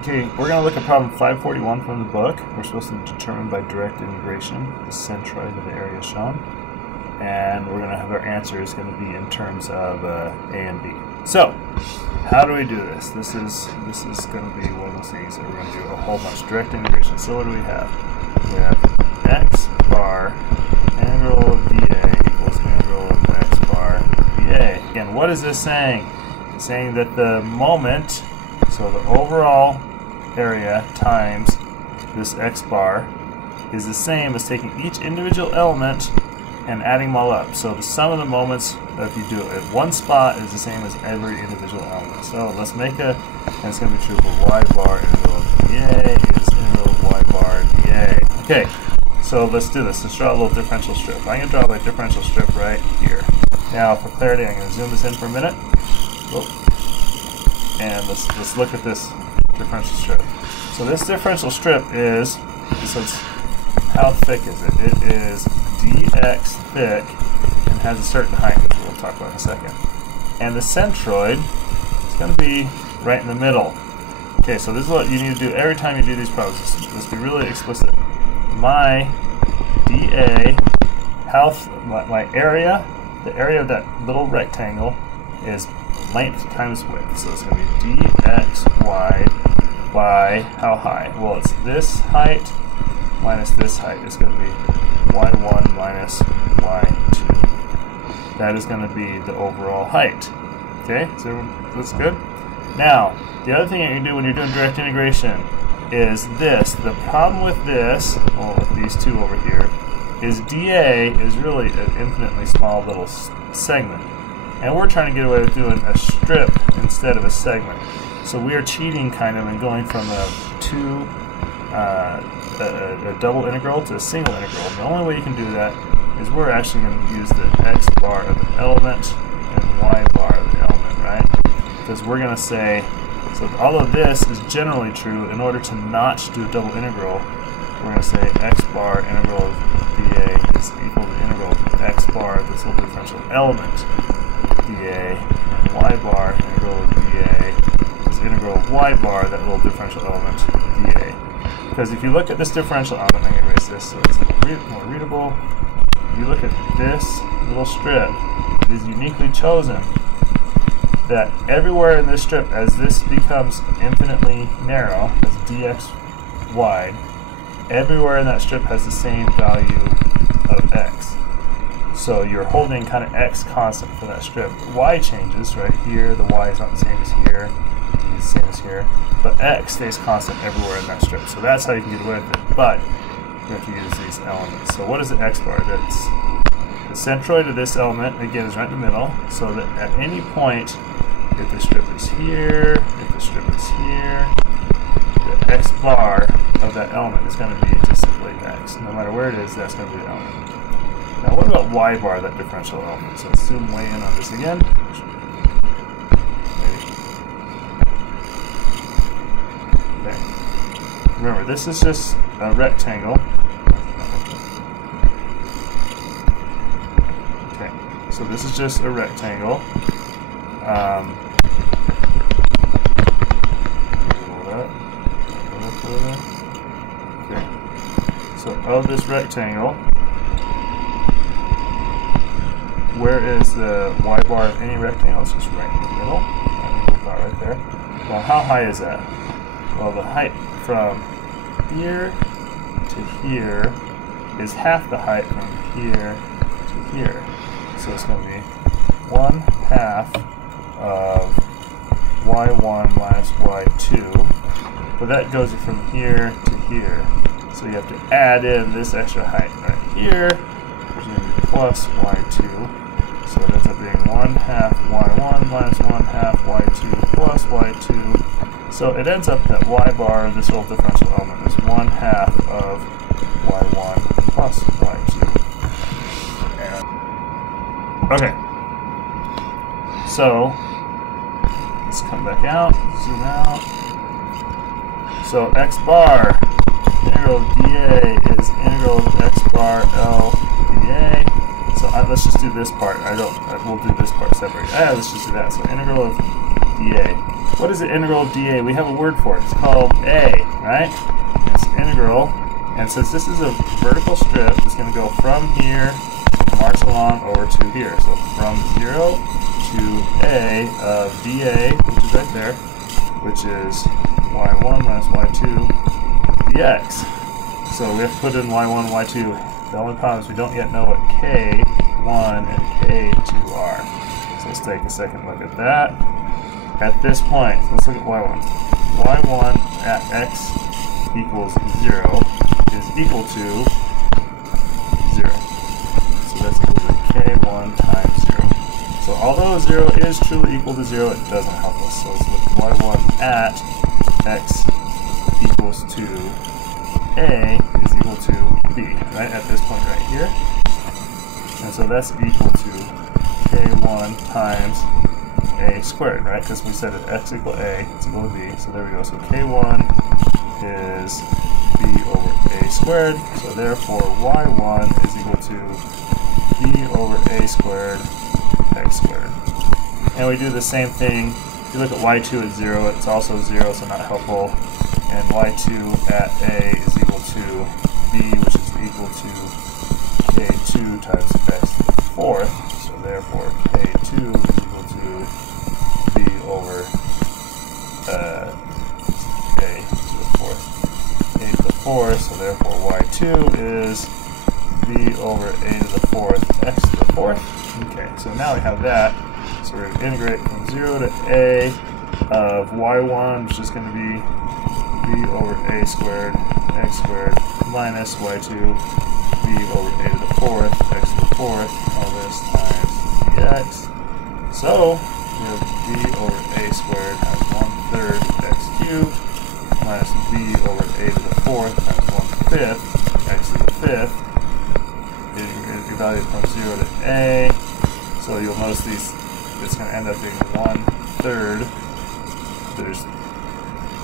Okay, we're going to look at problem 541 from the book. We're supposed to determine by direct integration the centroid of the area shown. And we're going to have our answers going to be in terms of A and B. So, how do we do this? This is going to be one of those things that we're going to do a whole bunch of direct integration. So what do we have? We have x bar integral of dA equals integral of x bar dA. Again, what is this saying? It's saying that the moment, so the overall area times this x bar is the same as taking each individual element and adding them all up. So the sum of the moments that if you do it at one spot is the same as every individual element. So let's make and it's going to be true for y bar integral of dA is integral of y bar dA. Okay, so let's do this. Let's draw a little differential strip. I'm going to draw my differential strip right here. Now for clarity, I'm going to zoom this in for a minute. And let's look at this differential strip. So this differential strip is, how thick is it? It is dx thick and has a certain height, which we'll talk about in a second. And the centroid is going to be right in the middle. Okay, so this is what you need to do every time you do these problems. Let's be really explicit. My dA, my area, the area of that little rectangle is length times width. So it's going to be dx wide by how high? Well, it's this height minus this height. It's going to be y1 minus y2. That is going to be the overall height. Okay, so that's good. Now, the other thing that you can do when you're doing direct integration is this. The problem with this, well, with these two over here, is dA is really an infinitely small little segment. And we're trying to get away with doing a strip instead of a segment. So we are cheating kind of and going from a double integral to a single integral. The only way you can do that is we're actually going to use the x bar of the element and y bar of the element, right? Because we're going to say, so although this is generally true, in order to not do a double integral, we're going to say x bar integral of dA is equal to the integral of x bar of this little differential element dA, and y bar integral of dA is integral of y bar, that little differential element dA. Because if you look at this differential element, I'm going to erase this so it's more readable. If you look at this little strip, it is uniquely chosen that everywhere in this strip, as this becomes infinitely narrow, as dx wide, everywhere in that strip has the same value of x. So you're holding kind of x constant for that strip. Y changes, right? Here, the y is not the same as here, it's the same as here, but x stays constant everywhere in that strip. So that's how you can get away with it, but you have to use these elements. So what is the x bar? That's the centroid of this element, again, is right in the middle, so that at any point, if the strip is here, if the strip is here, the x bar of that element is going to be just simply x. No matter where it is, that's going to be the element. Now what about y bar, that differential element? So let's zoom way in on this again. Okay. Remember, this is just a rectangle. Okay, so this is just a rectangle. Okay, so of this rectangle, where is the y bar of any rectangle? It's just right in the middle. Right there. Well, how high is that? Well, the height from here to here is half the height from here to here. So it's going to be 1/2 of y1 minus y2. But that goes from here to here. So you have to add in this extra height right here, which is going to be plus y2. So it ends up being 1/2 y1 minus 1/2 y2 plus y2. So it ends up that y bar of this little differential element is 1/2 of y1 plus y2. And okay. So let's come back out, zoom out. So x bar integral of dA is integral of x bar L dA. So let's just do this part. We'll do this part separate. Let's just do that. So integral of dA. What is the integral of dA? We have a word for it. It's called a, right? It's integral. And since this is a vertical strip, it's going to go from here, march along over to here. So from 0 to a of dA, which is right there, which is y1 minus y2 dx. So we have to put in y1 and y2. The only problem is we don't yet know what k1 and k2 are. So let's take a second look at that. At this point, let's look at y1. y1 at x equals 0 is equal to 0. So that's equal to k1 times 0. So although 0 is truly equal to 0, it doesn't help us. So let's look at y1 at x equals to a is equal to b, right, at this point right here. And so that's equal to k1 times a squared, right, because we said that x equal a, it's equal to b, so there we go. So k1 is b over a squared, so therefore y1 is equal to b over a squared x squared. And we do the same thing. If you look at y2 at 0, it's also 0, so not helpful. And y2 at a is equal to b, which is equal to k2 times x to the fourth. So therefore k2 is equal to b over a to the fourth. A to the fourth, so therefore y2 is b over a to the fourth x to the fourth. Okay, so now we have that. So we're going to integrate from 0 to a of y1, which is going to be b over a squared x squared minus y2 b over a to the fourth x to the fourth, all this times dx. So we have b over a squared times 1/3 x cubed minus b over a to the fourth times 1/5 x to the fifth. Evaluate from 0 to a. So you'll notice these. It's going to end up being 1/3.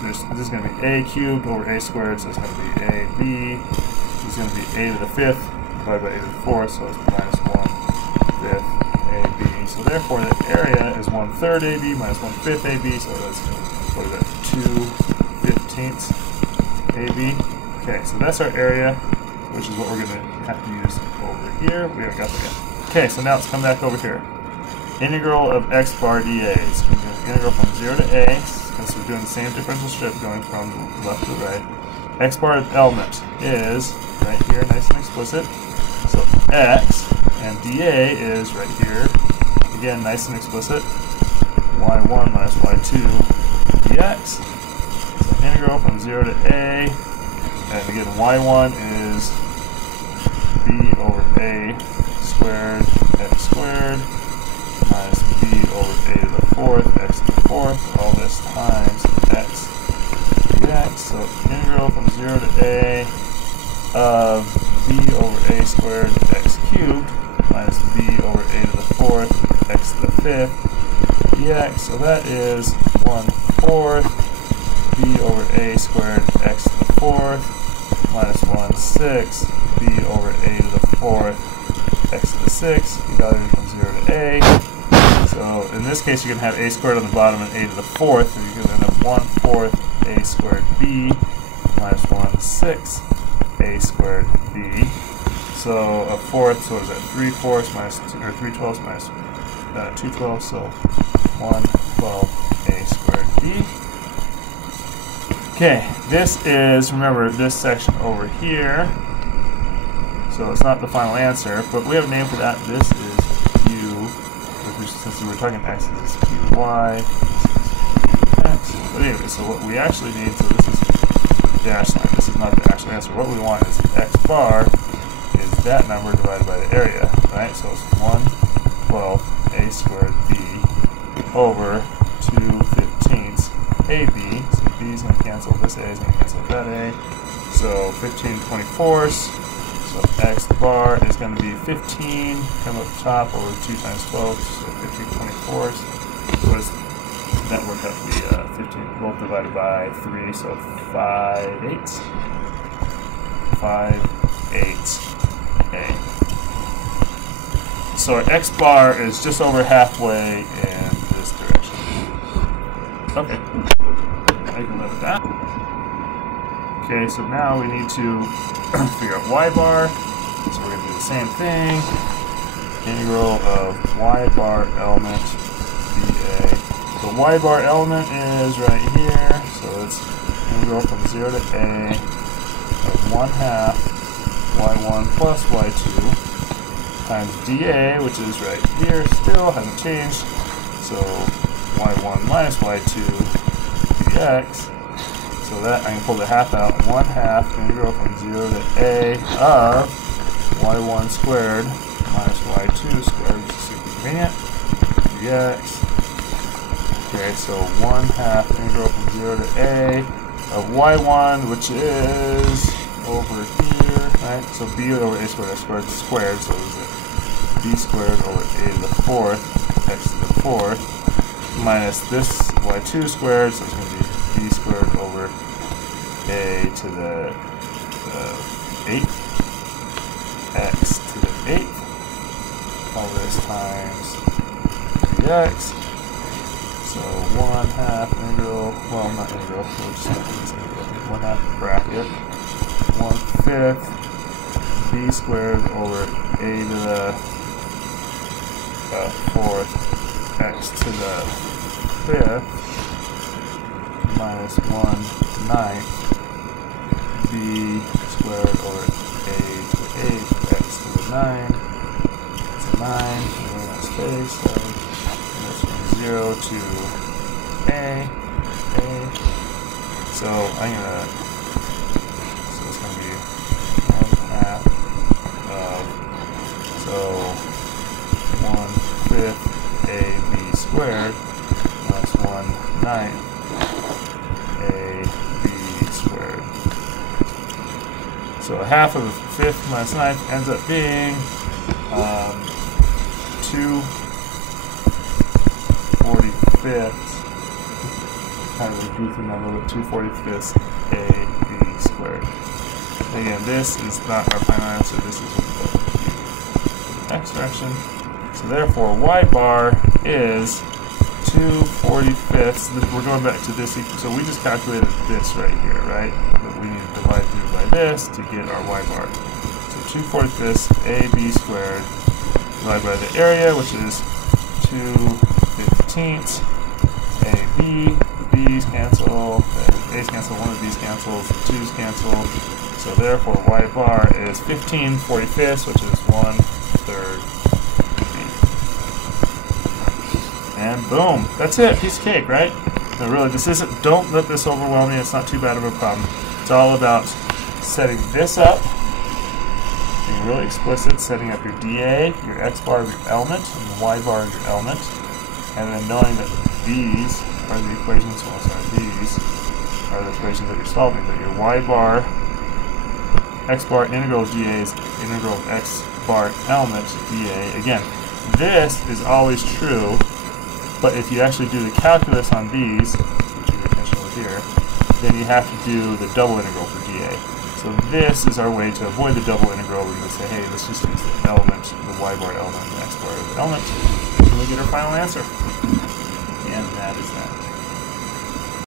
This is going to be a cubed over a squared, so it's going to be ab. It's going to be a to the fifth divided by a to the fourth, so it's minus 1/5 ab. So therefore, the area is 1/3 ab minus 1/5 ab. So that's, what is that, 2/15 ab. Okay, so that's our area, which is what we're going to have to use over here. We haven't got that yet. Okay, so now let's come back over here. Integral of x bar dA. So we're going to integral from 0 to a, since we're doing the same differential strip going from left to right. X bar of element is right here, nice and explicit. So x, and dA is right here, again, nice and explicit. y1 minus y2 dx. So integral from 0 to a, and again, y1 is b over a squared x squared minus b over a to the fourth x to the fourth, all this times x dx. So integral from 0 to a of b over a squared x cubed minus b over a to the fourth x to the fifth dx. So that is 1/4 b over a squared x to the fourth minus 1/6 b over a to the fourth x to the sixth, evaluated from 0 to a. So in this case, you're going to have a squared on the bottom and a to the fourth, so you're going to end up 1/4 a squared b minus 1/6 a squared b. So a fourth, so what is that? 3/4 minus 2, or 3/12 minus 2/12, so 1/12 a squared b. Okay, this is, remember, this section over here. So it's not the final answer, but we have a name for that. This is q, since we were talking x, this is qy, this is x. But anyway, so what we actually need, so this is the dash line. This is not the actual answer. What we want is x bar is that number divided by the area, right? So it's 1/12 a squared b over 2/15 ab. So b is going to cancel, this a is going to cancel that a. So 15/24. So x bar is going to be 15, come up top, over 2 times 12, so 15/24. So what does that work out to be? 15, both divided by 3, so 5/8. 5/8 a. So our x bar is just over halfway in this direction. Okay. I can live with that. Okay, so now we need to figure out y bar. So we're going to do the same thing. Integral of y bar element dA. The y bar element is right here. So it's integral from 0 to a of 1/2 y1 plus y2 times dA, which is right here still, hasn't changed. So y1 minus y2 dx. So that I can pull the half out. 1/2 integral from 0 to a of y1 squared minus y2 squared, which is super convenient, dx. Okay, so 1/2 integral from 0 to a of y1, which is over here, right? So b over a squared, is squared, so is it b squared over a to the 4th, x to the 4th, minus this y2 squared, so it's going to be b squared over a to the 8th, x to the 8th, all this times dx. So 1/2 integral, well, not integral, we'll just have this integral. 1/2 bracket, 1/5 b squared over a to the 4th, x to the 5th, minus 1/9 b squared over a to the 8th, x to the 9. It's a 9, and then that space, so that's from 0 to a. So I'm gonna, so it's gonna be 1/2 of, so 1/5 ab squared minus 1/9 ab squared. So 1/2 of 5th minus 9th ends up being 2/45. Kind of a goofy number with 2/45 ab squared. Again, this is not our final answer. This is the x direction. So therefore, y bar is 2/45. We're going back to this. So we just calculated this right here, right? But we need to divide through by this to get our y bar. So 2/45 ab squared divided by the area, which is 2/15 ab. B's cancel, a's cancel, one of these cancels, two's cancel. So therefore, y bar is 15/45, which is 1/3 b. And boom, that's it. Piece of cake, right? No, really, this isn't. Don't let this overwhelm you. It's not too bad of a problem. It's all about setting this up, being really explicit, setting up your dA, your x bar is your element, and the y bar is your element, and then knowing that these are the equations, these are the equations that you're solving, that your y bar, x bar integral of dA is integral of x bar element dA. Again, this is always true, but if you actually do the calculus on these, which you attention over here, then you have to do the double integral for dA. So this is our way to avoid the double integral. We're going to say, hey, let's just use the element, the y bar element, and the x bar element, and we get our final answer. And that is that.